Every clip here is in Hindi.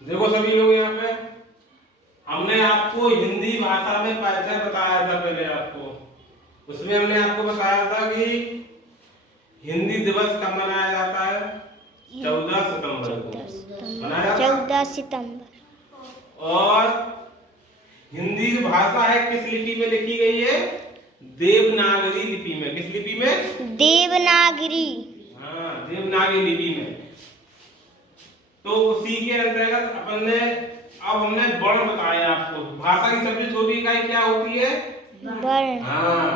देखो सभी लोग यहाँ पे हमने आपको हिंदी भाषा में परिचय बताया था पहले आपको। उसमें हमने आपको बताया था कि हिंदी दिवस कब मनाया जाता है? 14 सितंबर को मनाया 14 सितंबर। और हिंदी जो भाषा है किस लिपि में लिखी गई है? देवनागरी लिपि में। किस लिपि में? देवनागरी। हाँ, देवनागरी लिपि में। तो उसी के अंतर्गत अपन ने अब हमने वर्ण बताया आपको। भाषा की सबसे छोटी इकाई क्या होती है? वर्ण। हाँ,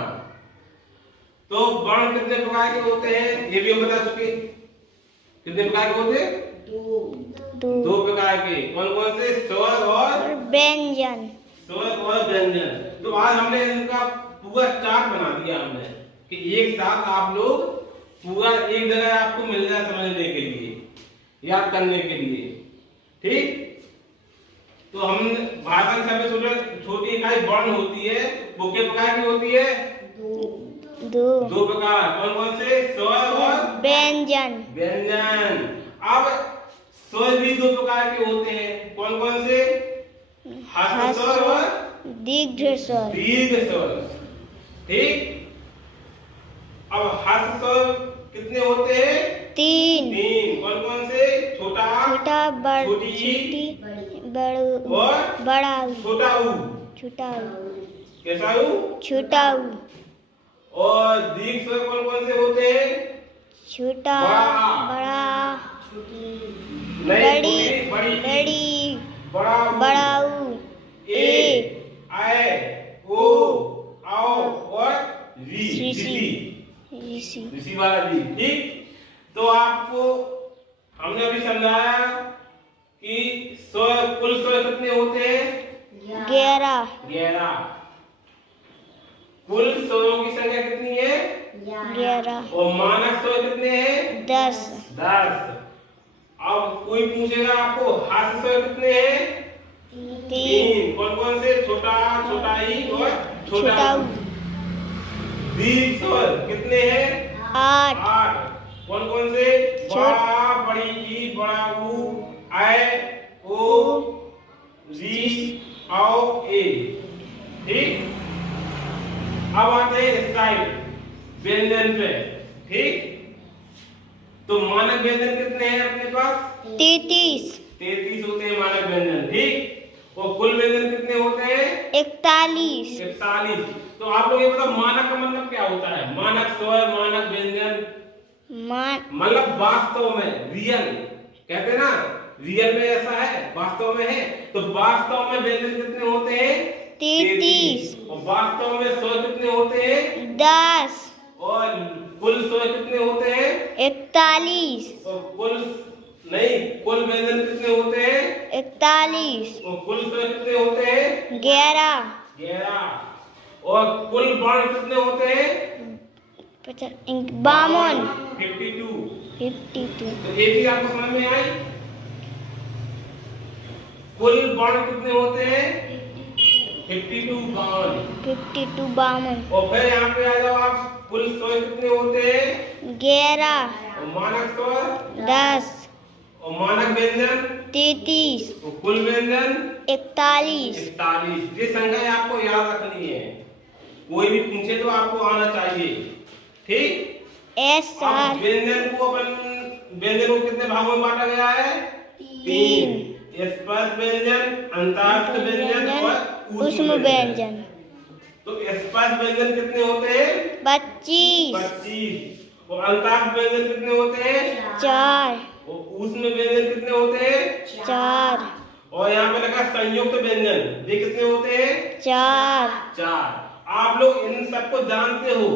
तो वर्ण कितने प्रकार के होते हैं ये भी हम बता चुके। कितने प्रकार के होते हैं? दो प्रकार के। कौन कौन से? स्वर और व्यंजन। स्वर और व्यंजन। तो आज हमने इनका पूरा चार्ट बना दिया हमने कि एक साथ आप लोग पूरा एक जगह आपको मिल जाए समझने के लिए, याद करने के लिए। ठीक, तो हम भाषा की सबसे छोटी इकाई वर्ण होती है। वो किस प्रकार की होती है? दो प्रकार। कौन कौन से? स्वर और व्यंजन। व्यंजन। अब स्वर भी दो प्रकार के होते हैं। कौन कौन से? ह्रस्व स्वर और दीर्घ स्वर। दीर्घ स्वर। ठीक, अब ह्रस्व स्वर कितने होते हैं? तीन। कौन कौन से? छोटा, बड़, छोटी, बड़, और बड़ा, छोटा ऊ। छोटा, कैसा ऊ? छोटा। और दीर्घ स्वर कौन कौन से होते हैं? छोटा, बड़ा, नहीं, बड़ी, बड़ा, ए, आए, ओ, आओ और ऋषि वाला री। ठीक, तो आपको हमने अभी समझाया कि स्वर, कुल स्वर कितने होते हैं? 11। कुल स्वरों की संख्या कितनी है? 11। और मानक स्वर कितने हैं? 10। अब कोई पूछेगा आपको ह्रस्व स्वर कितने हैं? 3। कौन कौन से? छोटा, छोटा ई और छोटा ऊ। दीर्घ स्वर कितने हैं? 8। कौन कौन से? बड़ा, बड़ी ई, बड़ा ऊ, ऐ, ओ, री, आओ, ए। ठीक, अब आते हैं स्टाइल व्यंजन पे। ठीक, तो मानक व्यंजन कितने हैं अपने पास? 33 होते हैं मानक व्यंजन। ठीक, और कुल व्यंजन कितने होते हैं? 41। तो आप लोग ये बताओ मानक का मतलब क्या होता है? मानक स्वर, मानक व्यंजन मतलब वास्तव में, रियल कहते हैं ना, रियल में ऐसा है, वास्तव में है। तो वास्तव में व्यंजन कितने होते हैं? 33। और वास्तव में स्वर कितने होते हैं? 10। और कुल स्वर कितने होते हैं? 41। और कुल व्यंजन कितने होते हैं? 41। और कुल स्वर कितने होते हैं? 11। और कुल वर्ण कितने होते हैं? 52। 52। तो ये भी आपको समझ में आई? कुल वर्ण कितने होते हैं? 52 वर्ण। और फिर यहाँ पे आ जाओ आप, कुल स्वर कितने होते हैं? 11। और मानक स्वर 10। और मानक व्यंजन 33। और कुल व्यंजन 41। 41। ये संख्या आपको याद रखनी है, कोई भी पूछे तो आपको आना चाहिए। ठीक, सर। व्यंजन को कितने भागों में बांटा गया है? 3। स्पर्श व्यंजन, अंतस्थ व्यंजन और ऊष्म व्यंजन। तो स्पर्श व्यंजन कितने होते हैं? 25। और अंतस्थ व्यंजन कितने होते हैं? 4। और ऊष्म व्यंजन कितने होते हैं? 4। और यहाँ पे लगा संयुक्त व्यंजन, ये कितने होते हैं? 4। आप लोग इन सबको जानते हो,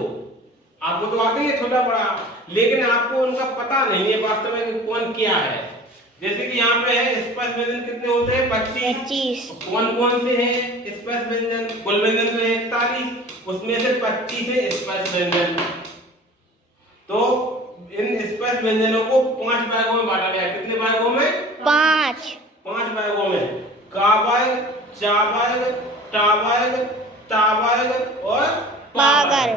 आपको तो आते ही है छोटा बड़ा, लेकिन आपको उनका पता नहीं है वास्तव में कौन क्या है। जैसे कि यहाँ पे है स्पर्श व्यंजन कितने होते हैं? 25। कौन कौन से हैं स्पर्श व्यंजन? कुल व्यंजन में 41, उसमें से 25 है स्पर्श व्यंजन। तो इन स्पर्श व्यंजनों को 5 भागों में बांटा गया। कितने भागों में? 5 भागों में। का वर्ग, चा वर्ग, टा वर्ग, ता वर्ग और पा वर्ग।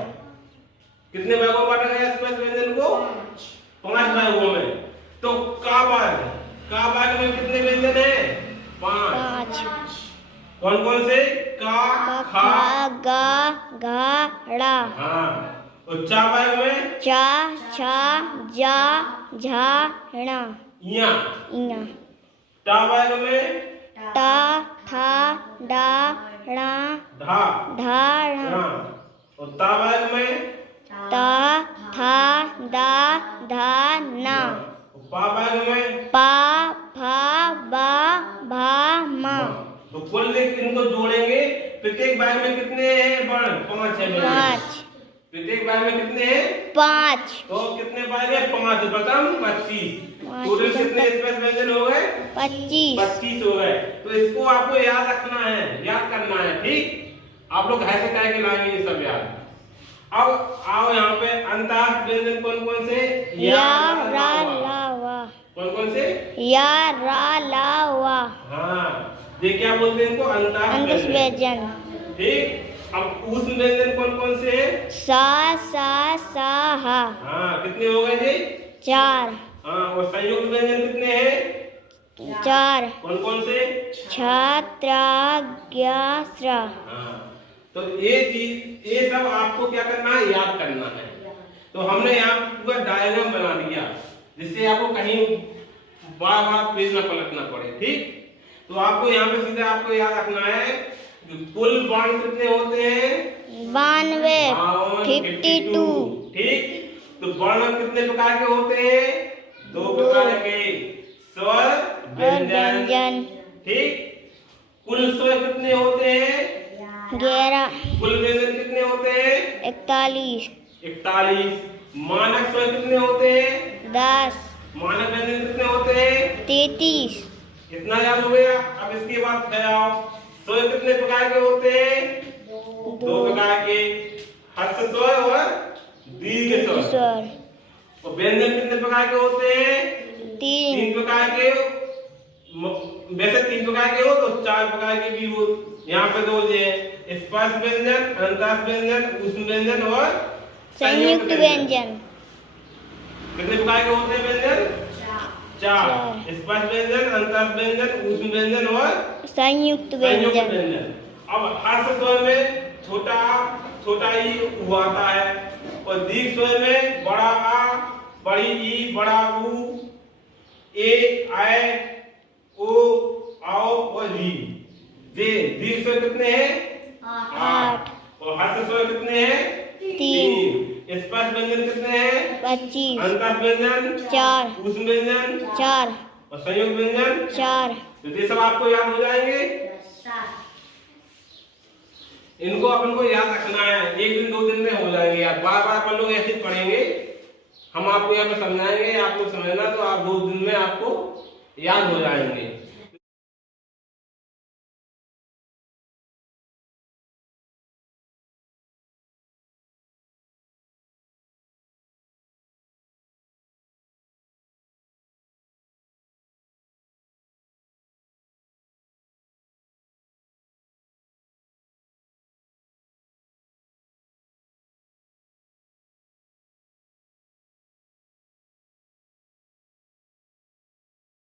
कितने भागों में बांटा गया स्पर्श व्यंजन को? 5 भागों में। तो का वर्ग में कितने व्यंजन है? कौन कौन से? का, खा, गा, घा, ड़ा। हाँ। और चा वर्ग में? चा, छा, जा, झा, णा। इया। इया। टा वर्ग में? टा, ठा, डा, णा, ढा, ढा, णा। और ता वर्ग में? ता, था, दा, धा, ना। और पा वर्ग में? पा, फा, बा, भा, मा। तो कुल इनको जोड़ेंगे। प्रत्येक वर्ग में कितने हैं वर्ण? 5 है। 5। प्रत्येक वर्ग में कितने हैं? 5। तो कितने वर्ग है? 5 प्रथम 25। टोटल कितने स्पेस व्यंजन हो गए? 25। 25 हो गए। तो इसको आपको याद रखना है, याद करना है, ठीक। आप लोग ऐसे कह के लाएंगे ये सब याद। अब आओ यहाँ पे अंतःस्थ व्यंजन कौन कौन से? या, रा, ला, वा। कौन कौन से? या, रा, ला, वा। हाँ, ये क्या बोलते हैं इनको? अंतःस्थ व्यंजन। ठीक। अब ऊष्म व्यंजन कौन कौन से हैं? सा, सा, सा, हा। हाँ, कितने हो गए जी? 4। हाँ, और संयुक्त व्यंजन कितने हैं? 4। कौन कौन से? छा, त्रा, ज्ञा, स्रा। हाँ, तो ये चीज, ये सब आपको क्या करना है? याद करना है। तो हमने यहाँ पूरा डायग्राम बना दिया, जिससे आपको कहीं बार बार पेज ना पलटना पड़े, ठीक। तो आपको यहाँ पे सीधा आपको याद रखना है कुल वर्ण कितने होते हैं? 92, 52। ठीक। तो वर्ण कितने प्रकार के होते हैं? 2 प्रकार के, स्वर, व्यंजन। ठीक। कुल स्वर कितने होते हैं? 11। कुल व्यंजन कितने होते हैं? 41। 41। मानक स्वर कितने होते हैं? 10। मानक व्यंजन कितने होते हैं? 33। इतना याद हो गया। अब इसके बाद आओ, स्वर कितने प्रकार के होते हैं? 2 प्रकार के, हर्ष स्वर और दीर्घ स्वर। और व्यंजन कितने प्रकार के होते हैं? 3 प्रकार के। वैसे 3 प्रकार के हो तो 4 प्रकार के भी हो। यहाँ पे 2 है, स्पर्श व्यंजन, अंतःस्थ व्यंजन, ऊष्म व्यंजन और संयुक्त व्यंजन। कितने प्रकार के होते हैं व्यंजन? 4। स्पर्श व्यंजन, अंतःस्थ व्यंजन, ऊष्म व्यंजन और संयुक्त व्यंजन। अब हर्ष स्वर में छोटा ई उ आता है, और दीर्घ स्वर में बड़ा आ, बड़ी ई, बड़ा उ, ए, आय, ओ, आओ और री। दीर्घ स्वर कितने हैं? 8। और हर्ष स्वर कितने हैं? 3। स्पर्श व्यंजन कितने हैं? 25। अंतःस्थ व्यंजन 4। ऊष्म व्यंजन 4। और संयुक्त व्यंजन 4। तो ये सब आपको याद हो जाएंगे। इनको अपन को याद रखना है, 1 दिन 2 दिन में हो जाएंगे यार। बार बार अपन लोग ऐसे पढ़ेंगे, हम आपको यहाँ पे समझाएंगे, आप लोग समझना तो आप 2 दिन में आपको याद हो जाएंगे।